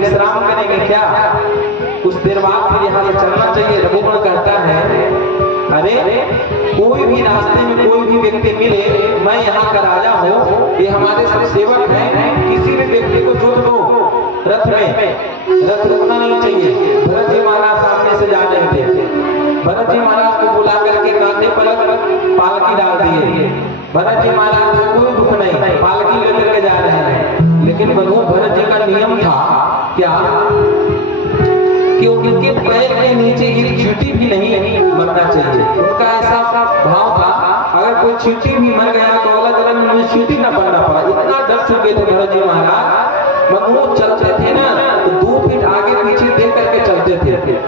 विश्राम करेंगे क्या? कुछ देर बाद फिर यहाँ से चलना चाहिए। रघुगण कहता है अरे कोई भी रास्ते में कोई भी व्यक्ति मिले, मैं यहाँ का राजा हूँ, ये हमारे सब सेवक हैं, किसी भी व्यक्ति को जोत दो रथ में, रथ रुकना नहीं चाहिए। भरत जी महाराज सामने से जा रहे थे, भरत जी महाराज को बुला करके कांधे पर पालकी डाल दिए। भरत जी महाराज को कोई दुख नहीं, पालकी लेकर के जा रहे हैं। लेकिन बंधु भरत जी का नियम था क्या कि उनके पैर के नीचे एक चींटी भी नहीं मरना चाहिए। उनका ऐसा भाव था अगर कोई चींटी भी मर गया तो अलग अलग मुझे चींटी न बनना पड़ा। इतना डर चुके थे भरत जी महाराज, वो चलते थे ना तो 2 फीट आगे पीछे देख करके चलते थे।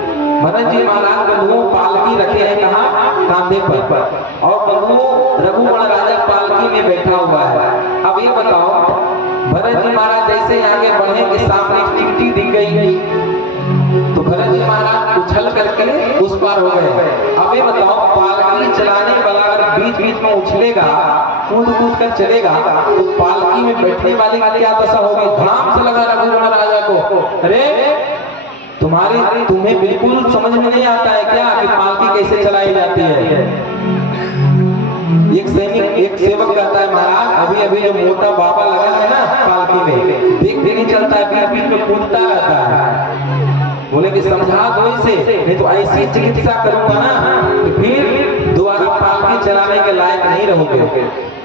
भरत जी महाराज बंधुओं पालकी रखे हैं कहाँ? कांधे पर, और बंधुओं रघुगण राजा पालकी में बैठा हुआ है। अब ये बताओ भरत जी महाराज जैसे आगे बढ़े कि सामने चींटी दिख गई तो भरत जी महाराज उछल करके उस पार हो गए। अब ये बताओ पालकी चलाने वाला अगर बीच बीच में उछलेगा, कूद कूद कर चलेगा तो पालकी में बैठने वाले की क्या दशा होगी? धड़ाम से लगा रघुगण राजा को, अरे तुम्हें बिल्कुल समझ में नहीं आता है क्या कि पालकी कैसे चलाई जाती है? एक सैनिक, एक सेवक कहता है महाराज अभी अभी जो मोटा बाबा लगा है ना पालकी में, देख नहीं चलता है, बीच बीच में कूदता रहता है। बोले कि समझा दो इसे, नहीं तो ऐसी चिकित्सा करूंगा ना तो फिर दोबारा पालकी चलाने के लायक नहीं रहोगे।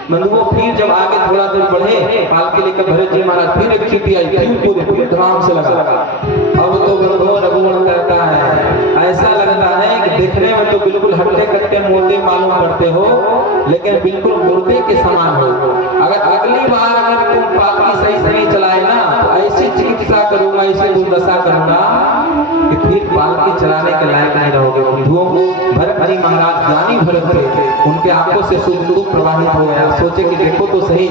बंधुओं फिर जब आगे थोड़ा दूर बढ़े, पालकी लेकर भरत जी महाराज फिर एक चींटी आई, फिर कूदे, फिर धड़ाम से लगा। अब तो बंधुओं रघुगण करता है ऐसा लगता है कि देखने में तो बिल्कुल हट्टे कट्टे मोटे मालूम पड़ते हो, लेकिन बिल्कुल मुर्दे के समान हो। अगर अगली बार अगर तुम पालकी सही से नहीं चलाए ना तो ऐसी चिकित्सा करूंगा, ऐसी दुर्दशा करूंगा कि फिर पालकी चलाने के लायक नहीं रहोगे। बंधुओं भरत जी महाराज ज्ञानी भरत थे, उनके आंखों से सुख प्रवाहित हो गया। सोचे कि देखो तो सही,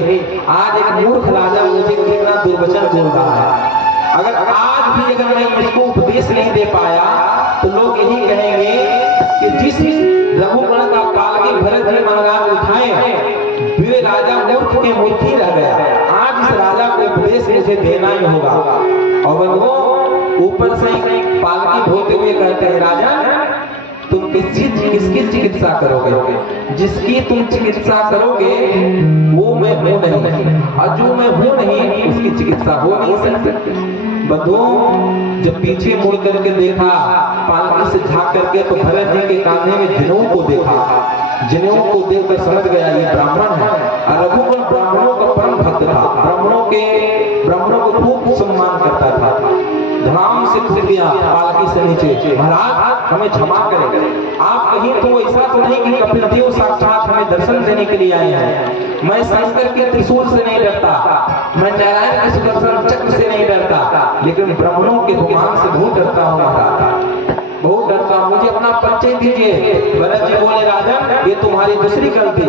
आज एक मूर्ख राजा मुझे कितना दुर्वचन बोल रहा है। अगर आज भी अगर मैं इसको उपदेश नहीं दे पाया तो लोग यही कहेंगे कि जिस रघुगण का पालकी भरत जी महाराज उठाए वे राजा मूर्ख के मूर्खी रह गया। आज इस राजा को उपदेश मुझे देना ही होगा। और वो ऊपर से पालकी ढोते हुए कहते हैं राजा तुम किसकी चिकित्सा करोगे? जिसकी तुम चिकित्सा करोगे वो मैं हूं नहीं, और जो मैं हूं नहीं उसकी चिकित्सा हो नहीं सकती। बंधुओं जब पीछे मुड़ करके देखा पालकी से झांक करके तो भरत जी के कांधे में जनेऊ को देखा। जनेऊ को देखकर समझ गया ये ब्राह्मण है। और रघुगण ब्राह्मणों का परम भक्त था, ब्राह्मणों को खूब सम्मान करता था। धड़ाम से कूद गया पालकी से नीचे, महाराज हमें क्षमा करें, आप कहीं तो ऐसा तो नहीं कि कपिल देव साक्षात हमें दर्शन देने के लिए आए हैं। मैं शंकर के त्रिशूल से नहीं डरता, मैं नारायण के सुदर्शन चक्र से नहीं डरता, लेकिन ब्राह्मणों के गुमान से बहुत डरता हूँ महाराज, बहुत डरता हूँ, मुझे अपना परिचय दीजिए। भरत जी बोले राजा ये तुम्हारी दूसरी गलती,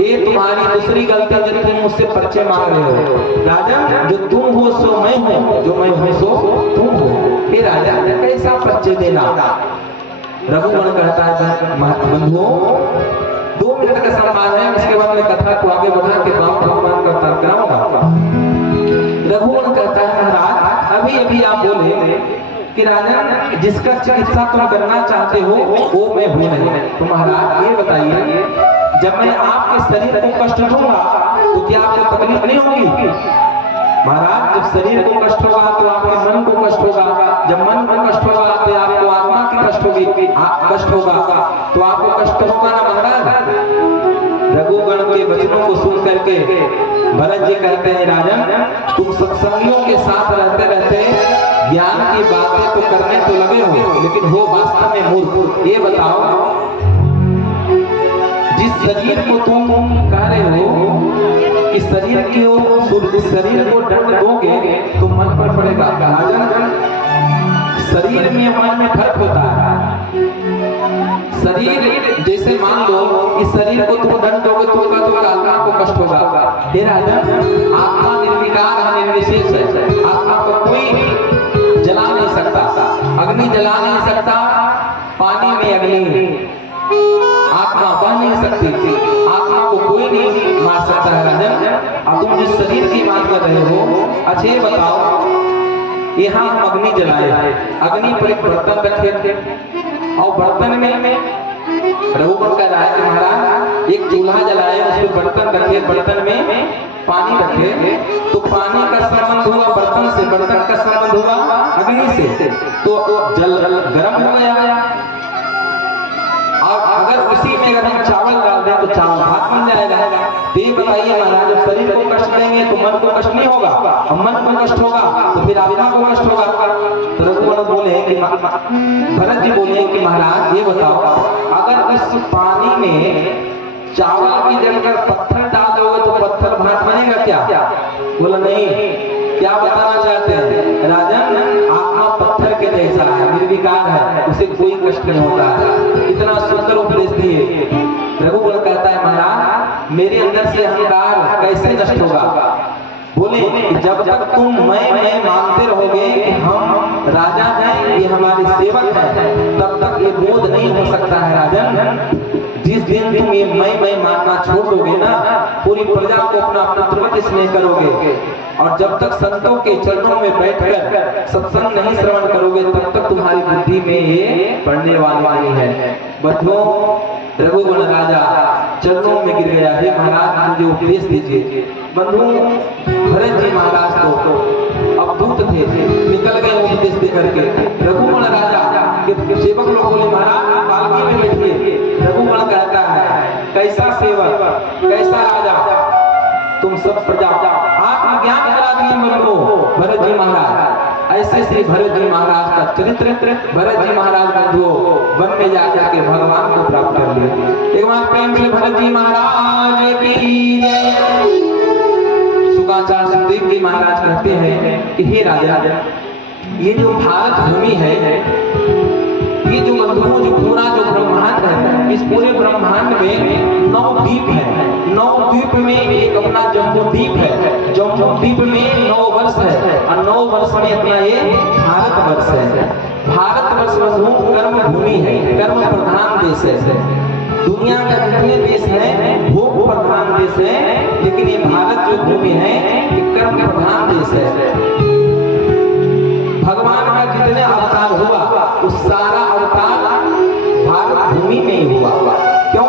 ये तुम्हारी दूसरी गलती जो तुम मुझसे परिचय मांग रहे हो। राजा जो तुम हो सो मैं हूँ, जो मैं हूँ सो तुम हो। हे राजा कैसा परिचय देना? रघुगण कहता है बंधुओं 2 मिनट का सम्मान है, इसके बाद मैं कथा को आगे बढ़ा के राम भगवान का तार कराऊंगा। रघुगण कहता है महाराज अभी अभी आप बोले कि राजा जिसका चिकित्सा तुम करना चाहते हो वो मैं हूं नहीं। तो महाराज ये बताइए जब मैं आपके शरीर को कष्ट दूंगा तो क्या आपको तकलीफ नहीं होगी? महाराज जब शरीर को कष्ट होगा तो आपके मन को कष्ट होगा, जब मन को कष्ट होगा तो आपको आत्मा की कष्ट होगी, कष्ट होगा तो आपको कष्ट होगा ना महाराज। रघुगण के वचनों को सुन करके भरत जी कहते हैं राजन तुम सत्संगियों के साथ रहते रहते ज्ञान की बातें तो करने तो लगे हो लेकिन हो वास्तव में मूर्ख। ये बताओ जिस शरीर को तुम कह रहे हो कि शरीर को दंड दोगे तो मन पर पड़ेगा। राजन शरीर में मन में फर्क होता है। शरीर जैसे मान लो कि शरीर को तुम दंड दोगे तो आत्मा को कष्ट होगा। हे राजन आत्मा निर्विकार है, निर्विशेष है, आत्मा को कोई जला नहीं सकता, अग्नि जला नहीं सकता, पानी में अग्नि, आत्मा बह नहीं सकती, आत्मा को कोई नहीं मार सकता है। राजन अब तुम जिस शरीर की बात कर रहे हो, अच्छे बताओ यहाँ हम अग्नि जलाए। अग्नि पर एक बर्तन रखे और बर्तन में रघुवर कह रहा है कि महाराज एक चूल्हा जलाए, उसमें बर्तन रखे, बर्तन में पानी रखे, तो पानी का संबंध हुआ बर्तन से, बर्तन का संबंध हुआ अग्नि से, तो जल गर्म हो गया। और अगर उसी में अगर हम चावल डाल दें तो चावल भात बन जाएगा। तो ये बताइए महाराज, जब शरीर को कष्ट देंगे तो मन को कष्ट नहीं होगा, और मन को कष्ट होगा तो फिर आत्मा को कष्ट होगा। तो रघुवर बोले कि भरत जी बोले कि महाराज ये बताओ, अगर उस पानी में चावल की जगह पत्थर डाल दोगे तो पत्थर भात बनेगा क्या? बोला नहीं। क्या बताना चाहते हैं? राजन, आत्मा पत्थर के जैसा है, निर्विकार है, उसे कोई कष्ट नहीं होता है। इतना सुंदर उपदेश दिए। रघुवर कहता है महाराज मेरे अंदर से अहंकार कैसे नष्ट होगा? बोले कि जब तक तुम मैं मानते रहोगे कि हम राजा हैं, ये हमारे सेवक हैं, तब तक ये बोध नहीं हो सकता है राजन। जिस दिन तुम ये मैं मानना छोड़ दोगे ना, पूरी प्रजा को अपना पुत्रवत स्नेह करोगे, और जब तक संतों के चरणों में बैठकर सत्संग नहीं श्रवण करोगे, तब तक तुम्हारी बुद्धि में ये पढ़ने वाला नहीं है। बंधुओं, रघुवर राजा चरणों में गिर गया, हे महाराज मुझे उपदेश दीजिए। बंधुओं, भरत जी महाराज तो अवधूत थे, निकल गए उपदेश दे करके। रघुवर राजा के सेवक लोग बोले महाराज पालकी में बैठिए। रघुवर कहता है कैसा सेवक, कैसा राजा, तुम सब प्रजा आत्मज्ञान करा दिए मन को। भरत जी महाराज ऐसे श्री भरत जी महाराज का चरित्र, भरत जी महाराज बंधुओं वन में जाके भगवान को प्राप्त कर लिए। एक बार प्रेम से भरत जी महाराज की जय। शुकाचार्य सुखदेव जी महाराज कहते हैं कि हे राजा, ये जो भारत भूमि है, ये जो बंधुओं जो पूरा जो ब्रह्मांड है, इस पूरे ब्रह्मांड में 9 द्वीप है। 9 द्वीप में एक अपना जम्बू द्वीप है। जम्बू द्वीप में 9 वर्ष है, और 9 वर्ष में अपना ये भारत वर्ष है। भारत वर्ष बंधुओं कर्म भूमि है, कर्म प्रधान देश है। दुनिया के जितने देश हैं भोग प्रधान देश है, लेकिन ये भारत जो भूमि है ये कर्म प्रधान देश है। भगवान का जितने अवतार हुआ उस सारा अवतार भारत भूमि में ही हुआ। क्यों?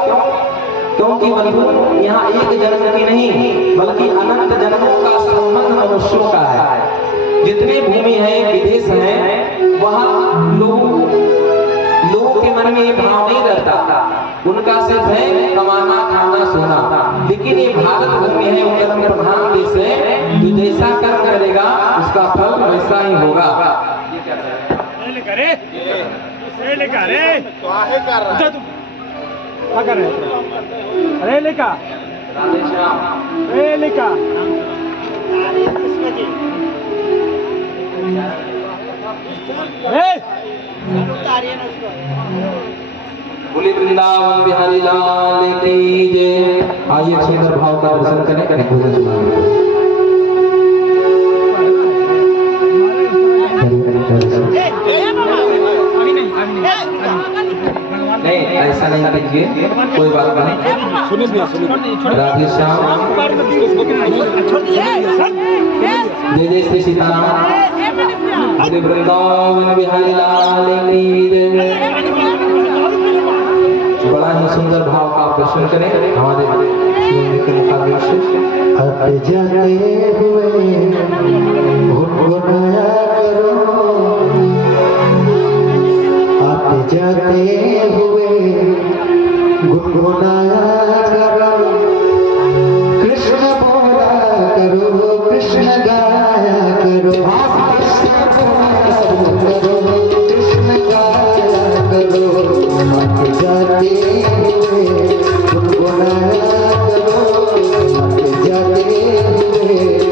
क्योंकि बंधु यहाँ एक जन्म की नहीं बल्कि अनंत जन्मों का संबंध मनुष्यों का है। जितने भूमि है, विदेश है, वहाँ लोगों के मन में ये भाव नहीं रहता, उनका सिर्फ है कमाना, खाना, सोना। लेकिन ये भारत भूमि है, वो कर्म प्रधान देश है, जो जैसा कर्म करेगा उसका फल वैसा ही होगा। बोले वृंदावन बिहारी लाल की जय। आइए सुंदर भाव का दर्शन करें, भोजन सुनाएंगे। नहीं ऐसा नहीं कीजिए, कोई बात नहीं। राधे श्याम, जय जय श्री सीताराम। बोले वृंदावन बिहारी लाल की जय। बड़ा ही सुंदर भाव का दर्शन करें हमारे के मुखाग्र से। हट जाते हुए गुनगुनाया करो, आते जाते हुए गुनगुनाया करो, कृष्ण बोला करो, कृष्ण गाया करो, कृष्ण गाया करो, आते जाते हुए गुनगुनाया करो, आते जाते हुए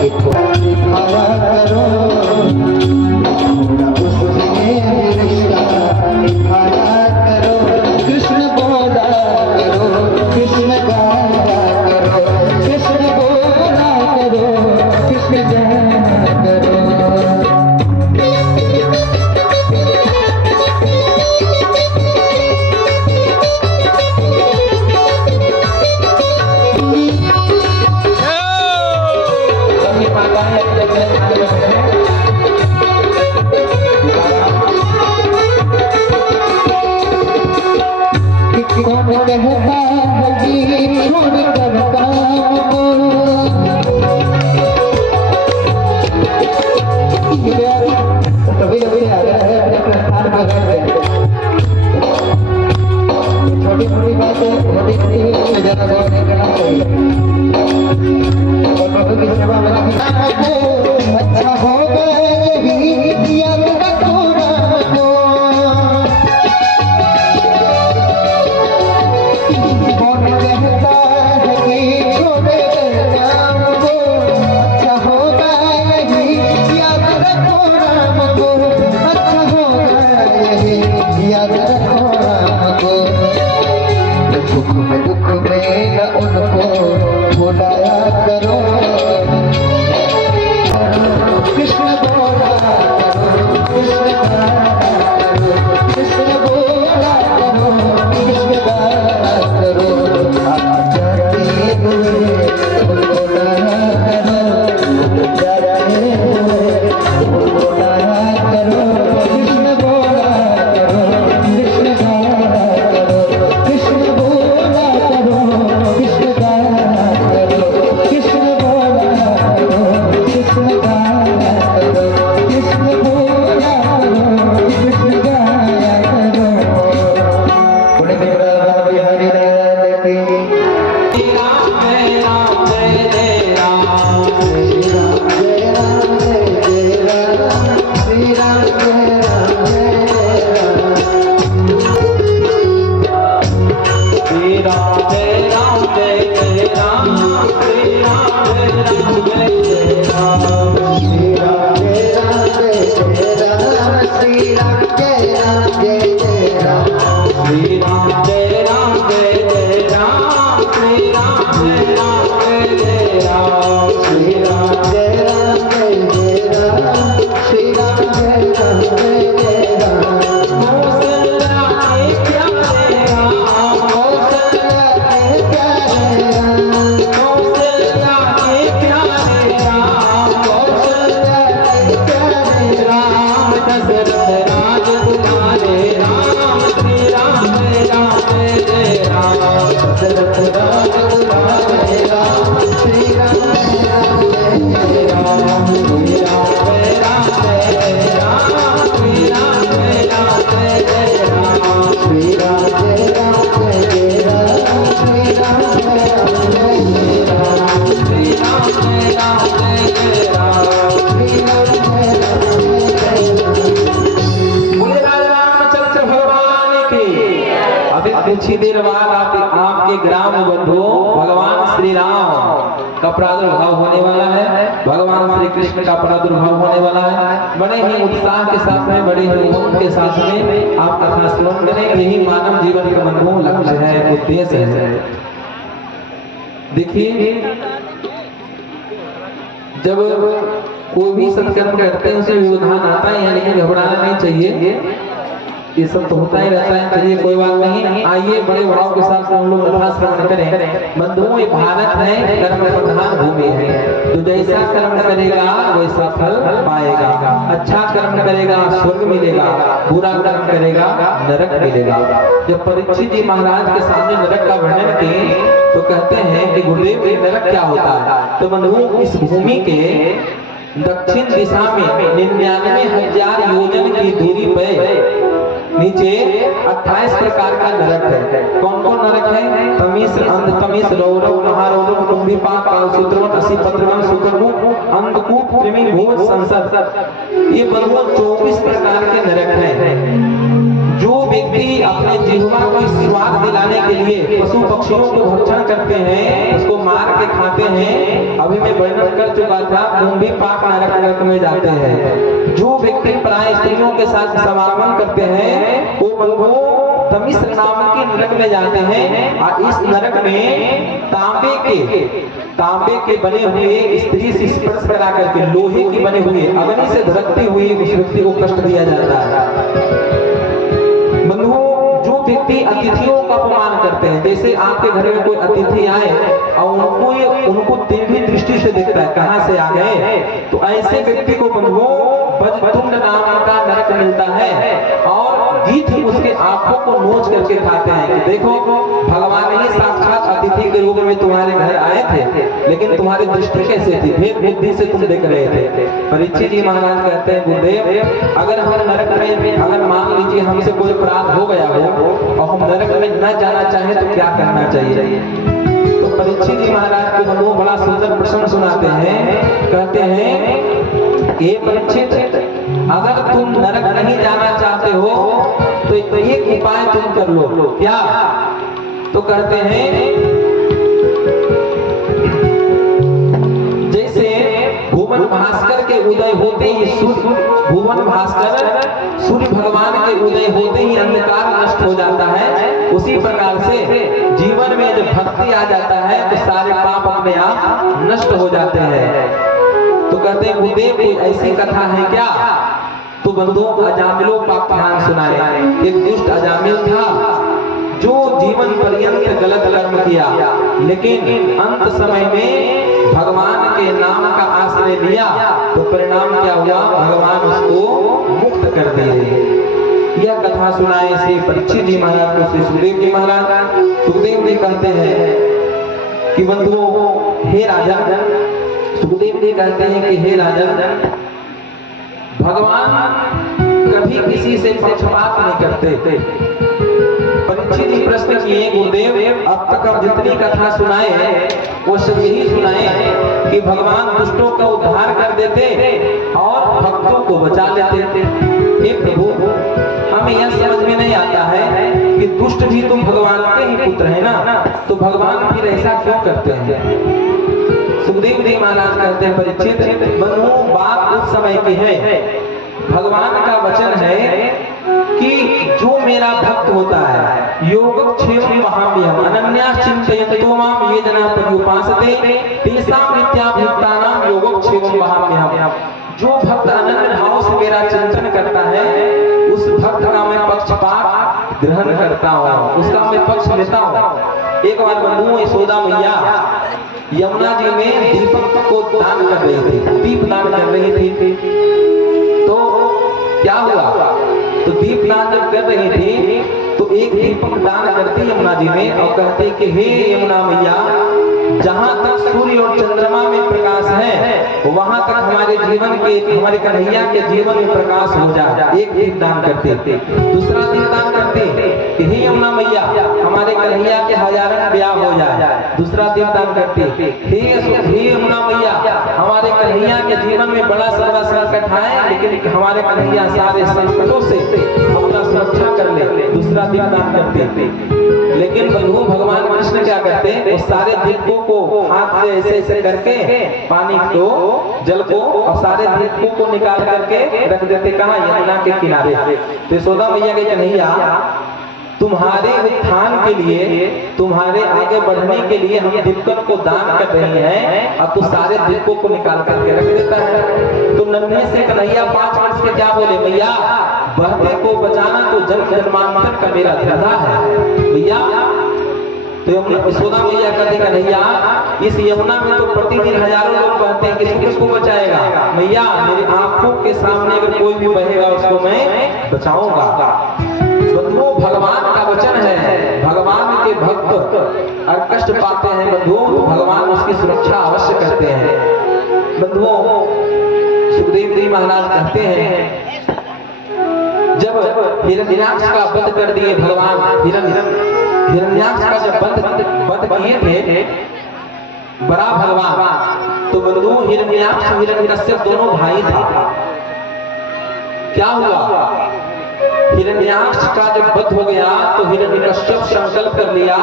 दिखाया करो उसमें रिश्ता दिखाया करो कृष्ण बोला करो कृष्ण गाया करो कृष्ण बोला करो कृष्ण गाया करो कौन कहता है कि छोड़ कर काम को कभी कभी आ रहा है अपने स्थान पर गए छोटी छोटी बातें छोटी छोटी ज्यादा गौर नहीं करना चाहिए और प्रभु की सेवा में अच्छा होगा यही याद रखो राम सुख में दुख में न उनको भुलाया करो कृष्ण बोला करो कृष्ण गाया करो कृष्ण बोला करो कृष्ण गाया करो जाते हुए उनको गाया करो जाते हुए उनको गाया करो कृष्ण बोला करो कृष्ण गाया करो कृष्ण बोला करो कृष्ण गाया करो कृष्ण बोला करो कृष्ण गाया करो कृष्ण बोला करो कृष्ण गाया करो बोले मेरा बिहारी लाल की श्री राम जय राम जय जय राम श्री राम जय राम जय जय राम श्री राम जय राम जय राम श्री राम जय राम जय जय राम श्री राम जय राम जय जय राम श्री राम जय राम जय जय राम श्री राम जय राम जय जय राम श्री राम जय राम जय राम श्री राम जय राम जय जय राम श्री राम जय राम जय जय राम कौशल्या के प्यारे राम कौशल्या के प्यारे राम कौशल्या के प्यारे राम कौशल्या के प्यारे राम दशरथ राज दुलारे राम श्री राम जय राम जय जय राम दशरथ राज दुलारे राम श्री राम जय राम जय जय राम श्री राम जय राम जय जय राम श्री राम जय राम जय जय राम श्री राम जय राम जय जय राम श्री राम जय राम जय जय राम श्री राम जय राम जय जय राम श्री राम जय राम जय जय राम बोले राजा रामचंद्र भगवान की। अभी कुछ ही देर बाद आपके ग्राम बंधु भगवान श्री राम का प्रादुर्भाव होने वाला है। भगवान श्री कृष्ण का प्रादुर्भाव होने वाला है। बड़े ही उत्साह के साथ में, बड़े ही उमंग के साथ में आप कथा श्रवण करें। यही मानव जीवन का बंधु लक्ष्य है, उद्देश्य है। देखिए, जब कोई भी सत्कर्म करते हैं उसे व्यवधान आता है, लेकिन घबराना नहीं चाहिए। ये सब तो होता ही रहता है, चलिए कोई बात नहीं। आइए बड़े भाव के साथ हम लोग कथा श्रवण करें। बंधुओं, ये भारत है, कर्म प्रधान भूमि है। तो जैसा कर्म करेगा वैसा फल पाएगा। अच्छा कर्म करेगा स्वर्ग मिलेगा, बुरा कर्म करेगा नरक मिलेगा। जब परीक्षित जी महाराज के सामने नरक का वर्णन किए तो कहते हैं कि गुरुदेव ये नरक क्या होता है। तो बंधुओं, इस भूमि के दक्षिण दिशा में 99,000 योजन की दूरी पर नीचे 28 प्रकार का नरक है। कौन कौन नरक है? तमिस, अंध तमिस, रौरव, महारौरव, कुंभीपाक, कालसूत्रवन, असिपत्रवन, शुक्रमुख, अंधकूप, कृमि, भोज, संसद। ये बंधुओं 24 प्रकार के नरक हैं। जो व्यक्ति अपने जिह्वा को स्वाद दिलाने के लिए पशु पक्षियों को भक्षण करते हैं, उसको मार के खाते हैं, अभी मैं वर्णन कर चुका था, कुंभी पाक नरक में जाते हैं। जो व्यक्ति पराय स्त्रियों के साथ समागम करते हैं वो बंधु तमिश्र नाम के नरक में जाते हैं। और इस नरक में तांबे के बने हुए स्त्री से स्पर्श करा करके लोहे की बने हुए अग्नि से धड़कते हुए उस व्यक्ति को कष्ट दिया जाता है। बंधुओं, जो व्यक्ति अतिथियों का अपमान करते हैं, जैसे आपके घर में कोई अतिथि आए और उनको तिरछी दृष्टि से देखता है कहां से आ गए, तो ऐसे व्यक्ति को बंधुओं बजतुंड नाम का नरक मिलता है और गीत उसके आंखों को नोच करके खाते हैं कि देखो भगवान ही साक्षात अतिथि के रूप में तुम्हारे घर आए थे, लेकिन तुम्हारी दृष्टि कैसे थी, भेद बुद्धि से तुम देख रहे थे। परीक्षित जी महाराज कहते हैं गुरुदेव, अगर हम नरक में, अगर मान लीजिए हमसे कोई अपराध हो गया हो और हम नरक में न जाना चाहें तो क्या करना चाहिए? तो परीक्षित जी महाराज को हम बड़ा सुंदर प्रश्न सुनाते हैं, कहते हैं ये परीक्षित, अगर तुम नरक नहीं जाना चाहते हो तो एक उपाय तुम कर लो। क्या? तो कहते हैं जैसे भुवन भास्कर के उदय होते ही भुवन भास्कर सूर्य भगवान के उदय होते ही अंधकार नष्ट हो जाता है, उसी प्रकार से जीवन में जब भक्ति आ जाता है तो सारे पाप अपने आप नष्ट हो जाते हैं। तो कहते हैं गुरुदेव कोई ऐसी कथा है क्या? तो बंधुओं अजामिलों का ध्यान सुनाए। एक दुष्ट अजामिल था जो जीवन पर्यंत गलत कर्म किया, लेकिन अंत समय में भगवान के नाम का आश्रय लिया तो परिणाम क्या हुआ? भगवान उसको मुक्त कर दिए। यह कथा सुनाए श्री परीक्षित जी महाराज को श्री सुखदेव जी महाराज। सुखदेव जी कहते हैं कि बंधुओं, हे राजा, सुखदेव जी कहते हैं कि हे राजा, भगवान कभी किसी से पक्षपात नहीं करते। परीक्षित जी प्रश्न किए गुरुदेव, अब तक हम जितनी कथा सुनाए हैं वो सब यही सुनाए कि भगवान दुष्टों का उद्धार कर देते और भक्तों को बचा लेते। हे प्रभु, हमें यह समझ में नहीं आता है कि दुष्ट भी तुम भगवान के ही पुत्र है ना, तो भगवान फिर ऐसा क्यों करते हैं? सुखदेव जी महाराज कहते हैं परीक्षित, बंधु बात उस समय की है, भगवान का वचन है कि जो मेरा भक्त होता है योगक्षेम महाम्यहम् अनन्या चिंतयन्तो माम ये जना पर्युपासते तेषां नित्याभियुक्तानां योगक्षेम महाम्यहम्। जो भक्त अनन्य भाव से मेरा चिंतन करता है उस भक्त का मैं पक्षपात ग्रहण करता हूँ, उसका मैं पक्ष लेता हूँ। एक बार बंधुओं यशोदा मैया यमुना जी में दीपक को दान कर रही थी, दीप दान कर रही थी। तो क्या हुआ? तो दीप दान जब कर रही थी तो एक दीपक दान करती यमुना जी में और कहती कि हे यमुना मैया, जहां तक सूर्य और चंद्रमा में प्रकाश है वहां तक हमारे जीवन के, हमारे कन्हैया के जीवन में प्रकाश हो जाए। एक दीप दान करते, दूसरा दीप दान करते कि हे यमुना मैया, हमारे कन्हैया के हजारों ब्याह हो जाए। दूसरा दीप दान करते, हे यमुना मैया, हमारे कन्हैया के जीवन में बड़ा सा बड़ा संकट आए लेकिन हमारे कन्हैया सारे संकटों से अपना सुरक्षा कर ले। दूसरा दीप दान करते। लेकिन बंधु भगवान कृष्ण क्या करते हैं? उस सारे दीपों को हाथ से ऐसे ऐसे करके पानी को, जल को और सारे दीपों को निकाल करके रख देते। कहाँ? यमुना के किनारे। तो यशोदा मैया के कन्हैया, तुम्हारे उत्थान के लिए, तुम्हारे आगे बढ़ने के लिए हम दीपकन को दान कर रहे हैं और तू सारे दीपों को निकाल करके रख देता है। तो नन्हे से कन्हैया 5 वर्ष के क्या बोले? मैया, बहते को बचाना तो जन्म जन्मांतर का मेरा धंधा है भैया। तो यशोदा मैया कहते कन्हैया, इस यमुना में तो प्रतिदिन हजारों लोग बहते हैं, किसको बचाएगा? मैया, मेरी आंखों के सामने अगर कोई भी बहेगा उसको मैं बचाऊंगा। बंधुओं, भगवान का वचन है, भगवान के भक्त अगर कष्ट पाते हैं बंधुओं तो भगवान उसकी सुरक्षा अवश्य करते हैं। बंधुओं, सुखदेव जी महाराज कहते हैं जब हिरण्याक्ष का वध कर दिए भगवान, हिरण्याक्ष का जब वध किए थे बड़ा भगवान, तो बंधु हिरण्याक्ष हिरण्यकश्यप दोनों भाई थे। क्या हुआ? हिरण्याक्ष का जब वध हो गया तो हिरण्यकश्यप संकल्प कर लिया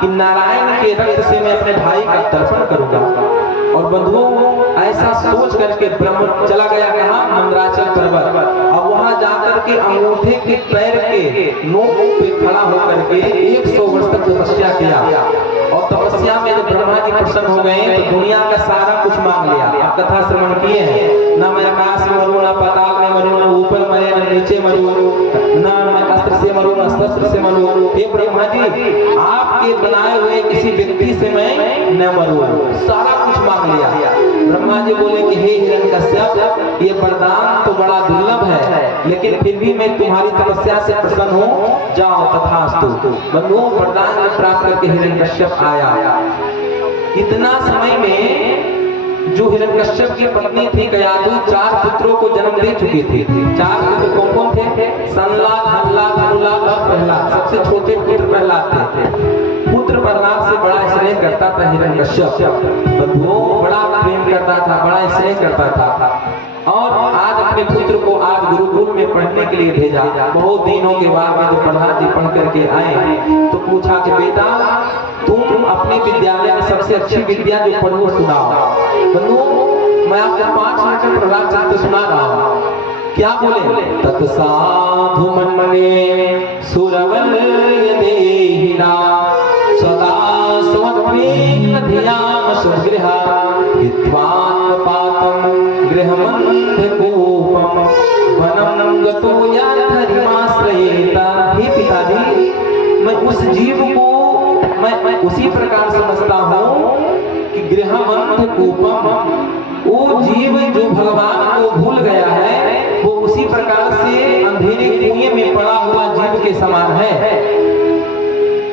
कि नारायण के रक्त से मैं अपने भाई का तर्पण करूंगा। और बंधुओं ऐसा सोच करके ब्रह्म चला गया कहाँ, मंदराचल पर्वत। अब वहां जाकर के अंगूठे के पैर के नोक पे खड़ा होकर के 100 वर्ष तक तपस्या किया। और तपस्या में जब ब्रह्मा जी प्रसन्न हो गए तो दुनिया का सारा कुछ मांग लिया। आप कथा श्रवण किए हैं ना, मैं आकाश में मरूं, ना पाताल में मरूं, ना ऊपर मरे, ना नीचे मरूं, ना मैं अस्त्र से मरूं, ना शस्त्र से मरूं। हे ब्रह्मा जी, आपके बनाए हुए किसी व्यक्ति से मैं न मरूं। सारा कुछ मांग लिया। ब्रह्मा जी बोले कि हे हिरण्यकश्यप, ये वरदान तो बड़ा दुर्लभ है, लेकिन फिर भी मैं तुम्हारी तपस्या से प्रसन्न हूँ, जाओ तथास्तु। बंधुओं वरदान प्राप्त करके हिरण्यकश्यप आया। इतना समय में जो हिरण्यकश्यप की पत्नी थी कयाधु 4 पुत्रों को जन्म दे चुकी थी। 4 पुत्र कौन कौन थे? संलाद, हल्लाद, अनुलाद और प्रहलाद। सबसे छोटे पुत्र प्रहलाद थे। पुत्र प्रहलाद से बड़ा स्नेह करता था हिरण्यकश्यप। बंधुओं बड़ा प्रेम करता था, बड़ा स्नेह करता था। और आज अपने पुत्र को आज गुरुकुल में पढ़ने के लिए भेजा। बहुत दिनों के बाद में जब प्रहलाद जी पढ़ करके आए तो पूछा कि बेटा तुम अपने विद्यालय में सबसे अच्छी विद्या जो पढ़ो सुनाओ। बंधुओं मैं आपको 5 मिनट में प्रहलाद जी को सुना रहा हूँ। क्या बोले? तत्साधु मन्ये सुरवल यदेहिना सदा स्वत्वेन धियाम सुगृहा विद्वान् पातं गृहमन्धकूपं वनं गतो याधर्माश्रयेत। हे पिताजी, मैं उस जीव को मैं उसी प्रकार समझता हूँ कि गृहमन्धकूपम, वो जीव जो भगवान को भूल गया है वो उसी प्रकार से अंधेरे कुएं में पड़ा हुआ जीव के समान है।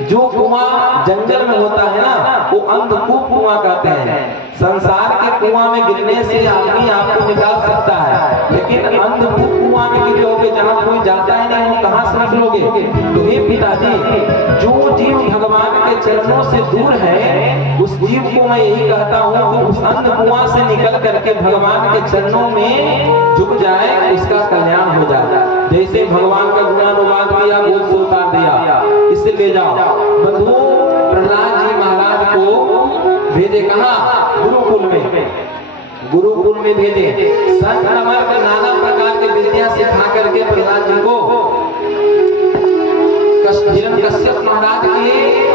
जो कुआं जंगल में होता है ना, वो अंधकूप कुआं कहते हैं। संसार के कुआं में गिरने से आदमी आपको निकाल सकता है, लेकिन अंधकूप कुआं में गिरोगे जहां कोई जाता है नहीं, वो कहां से निकलोगे? तो हे पिताजी, जो जीव भगवान के चरणों से दूर है उस जीव को मैं यही कहता हूँ कि उस अंध कुआं से निकल करके भगवान के चरणों में झुक जाए, उसका कल्याण हो जाए। जैसे भगवान का गुणानुवाद किया, बोध से उतार दिया, इससे ले जाओ। बंधुओं प्रहलाद जी महाराज को भेजे कहाँ? गुरुकुल में। गुरुकुल में भेजे। संत नमक नाना प्रकार के विद्या सिखा करके प्रहलाद जी को हिरण्यकश्यप महाराज के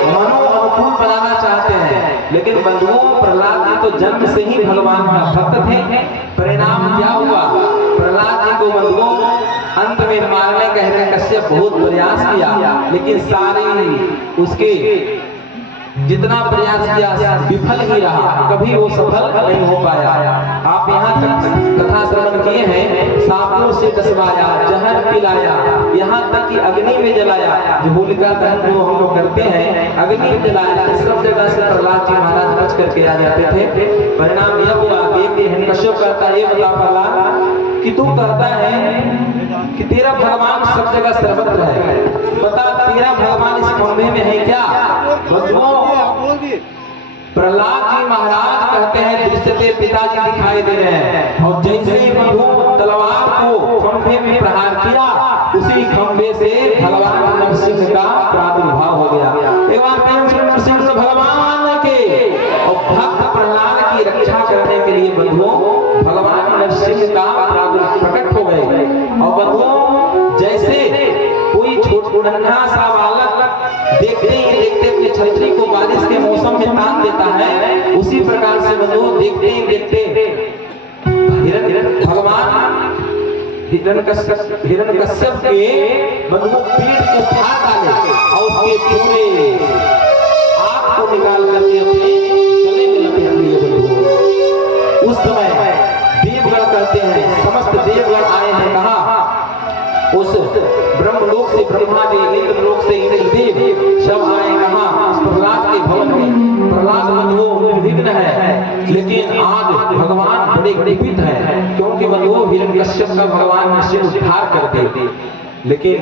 मनो अनुकूल बनाना चाहते हैं। लेकिन बंधुओं प्रहलाद जी तो जन्म से ही भगवान का भक्त थे। परिणाम क्या हुआ? प्रहलाद जी को बंधुओं अंत में मारने का हिरण्यकश्यप बहुत प्रयास किया, लेकिन सारी उसके जितना प्रयास किया विफल ही रहा, कभी वो सफल नहीं हो पाया। आप यहाँ तक कथा श्रवण किए हैं, सांपों से डसवाया, जहर पिलाया, यहाँ तक कि अग्नि में जलाया। जो होलिका दहन जो हम लोग करते हैं, अग्नि में जलाया। सब जगह से प्रहलाद जी महाराज बच करके आ जाते थे। परिणाम यह हुआ कि हिरण्यकश्यप कहता है, ये बता प्रहलाद कि तू कहता है कि तेरा भगवान सब जगह सर्वत्र है, बता तेरा भगवान इस खंभे में है क्या? प्रहलाद जी महाराज कहते हैं दृश्यते पिताजी दिखाई दे रहे हैं। और जैसे ही तलवार को खंभे में प्रहार किया, उसी खंभे से भगवान नरसिंह का प्रादुर्भाव हो गया। एक बार प्रेम से नरसिंह भगवान के। और भक्त प्रहलाद की रक्षा करने के लिए बंधुओं भगवान नरसिंह का प्रादुर्भाव प्रकट हो गए। और बंधुओं जैसे कोई नन्हा सा बालक देखते ही देखते अपनी छतरी को बारिश के मौसम में तान देता है, उसी प्रकार से बंधुओं देखते ही देखते भगवान हिरण्यकश्यप के बंधुओं पेट को फाड़ डाले और उसके पूरे आग को निकाल करके अपने गले में लपेट लिए। बंधुओं उस समय देवगण कहते हैं, समस्त देवगण आए हैं। कहा? उस ब्रह्मलोक से ब्रह्मा जी, इंद्रलोक से इंद्रदेव सब आए। कहा? प्रहलाद के भवन में। प्रहलाद बंधुओं निर्विघ्न है, लेकिन आज भगवान बड़े कुपित है, क्योंकि बंधुओं हिरण्यकश्यप का भगवान निश्चय उद्धार करते। लेकिन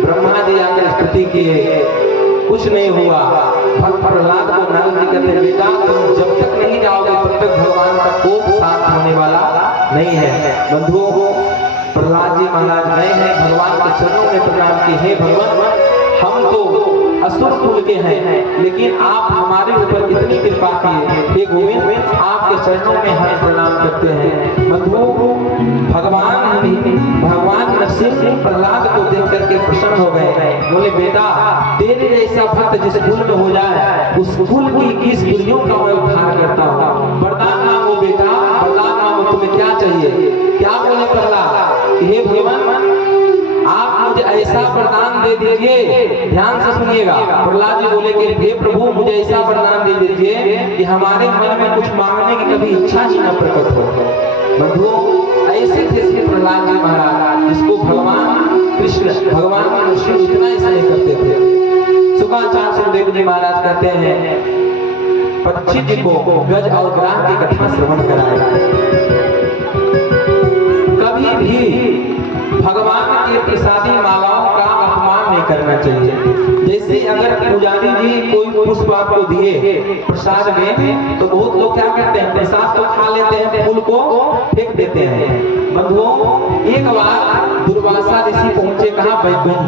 ब्रह्मा जी आकर स्तुति किए, कुछ नहीं हुआ। भक्त प्रहलाद को नारद जी कहते, बेटा तुम जब तक नहीं जाओगे तब तक भगवान का कोप शांत होने वाला नहीं है। बंधुओं प्रहलाद जी महाराज गए हैं, भगवान के आपके चरणों में प्रणाम की, हे भगवान हम तो असुर कुल के हैं, लेकिन आप हमारे ऊपर इतनी कृपा किए, हे गोविंद आपके चरणों में हम प्रणाम करते हैं। बंधुओं, भगवान नरसिंह प्रहलाद को देख करके प्रसन्न हो गए, बोले बेटा तेरे जैसा भक्त जिस कुल में हो जाए उस कुल की 21 पीढ़ियों का मैं उद्धार करता हूँ। वरदान मांगो बेटा, वरदान मांगो, तुम्हें क्या चाहिए? क्या बोले प्रहलाद, हे भगवान आप मुझे ऐसा वरदान दे दीजिए, ध्यान से सुनिएगा। प्रहलाद जी बोले कि हे प्रभु मुझे ऐसा वरदान दे दीजिए कि हमारे मन में कुछ मांगने की कभी इच्छा ही न प्रकट हो। बंधुओं, ऐसे थे श्री प्रहलाद जी महाराज, जिसको भगवान कृष्ण भगवान विष्णु इतना स्नेह करते थे। शुक्राचार्य सुखदेव जी महाराज कहते हैं परीक्षित जी को गज और ग्राह की कथा श्रवण कराया। कभी भी भगवान के प्रसादी मालाओं का अपमान नहीं करना चाहिए। जैसे अगर पुजारी जी कोई पुष्प आपको दिए प्रसाद में, तो बहुत लोग क्या करते हैं, प्रसाद तो खा लेते हैं, फूल को फेंक देते हैं। बंधुओं, एक बार दुर्वासा ऋषि पहुंचे कहाँ, वैकुंठ।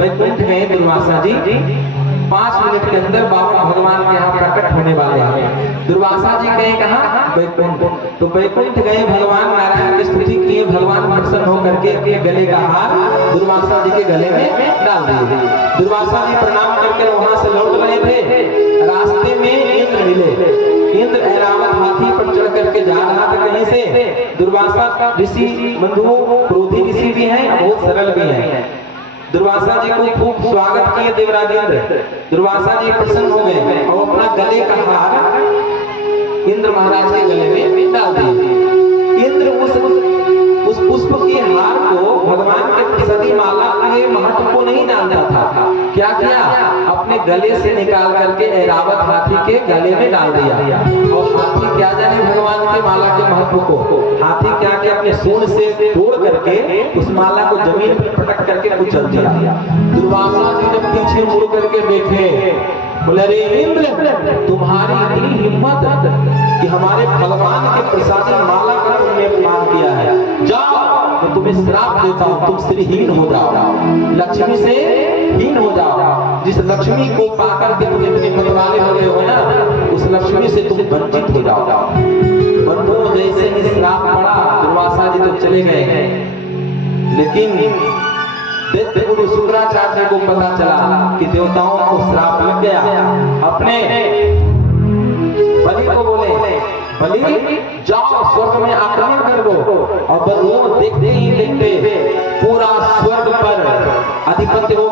वैकुंठ गए दुर्वासा जी, 5 मिनट के अंदर बाबा भगवान के यहाँ प्रकट होने वाले हैं। दुर्वासा जी गए कहाँ, वैकुंठ। तो वैकुंठ गए, भगवान नारायण की स्तुति किए, भगवान प्रसन्न होकर के अपने गले का हार दुर्वासा जी के गले में डाल दिए। दुर्वासा जी प्रणाम करके वहां से लौट रहे थे, रास्ते में इंद्र मिले। इंद्र ऐरावत हाथी पर चढ़ करके जा रहा था कहीं से। दुर्वासा ऋषि बंधुओं क्रोधी ऋषि भी हैं, बहुत सरल भी हैं। दुर्वासा जी को खूब स्वागत किए देवराज इंद्र। दुर्वासा जी प्रसन्न हो गए और अपना गले का हार इंद्र महाराज के गले में डाल दिए। इंद्र उस पुष्प के हार को भगवान के प्रसादी माला के महत्व को नहीं जानता था। क्या किया, अपने गले से निकाल करके ऐरावत हाथी के गले में डाल दिया। और हाथी क्या जाने भगवान के माला के महत्व को, हाथी क्या किया, अपने सूंड से तोड़ करके उस माला को जमीन पर पटक करके कुचल दिया। दुर्वासा जी जब पीछे मुड़ करके देखे, बोले रे इंद्र तुम्हारी इतनी हिम्मत कि हमारे भगवान के प्रसादी माला का तुमने अपमान किया है, जाओ मैं तुम्हें श्राप देता हूँ, तुम श्रीहीन हो जाओ, लक्ष्मी से हीन हो जाओ। जिस लक्ष्मी को पाकर के तुम इतने मतवाले हो गए हो ना, उस लक्ष्मी से तुम वंचित हो जाओ। बंधुओं, जैसे ही श्राप पड़ा दुर्वासा जी तो चले गए, लेकिन गुरु शुक्राचार्य को पता चला कि देवताओं को श्राप लग गया। अपने बलि को बोले, बलि जाओ स्वर्ग में आक्रमण कर दो। और बंधुओं, देखते ही देखते पूरा स्वर्ग पर अधिपत्य हो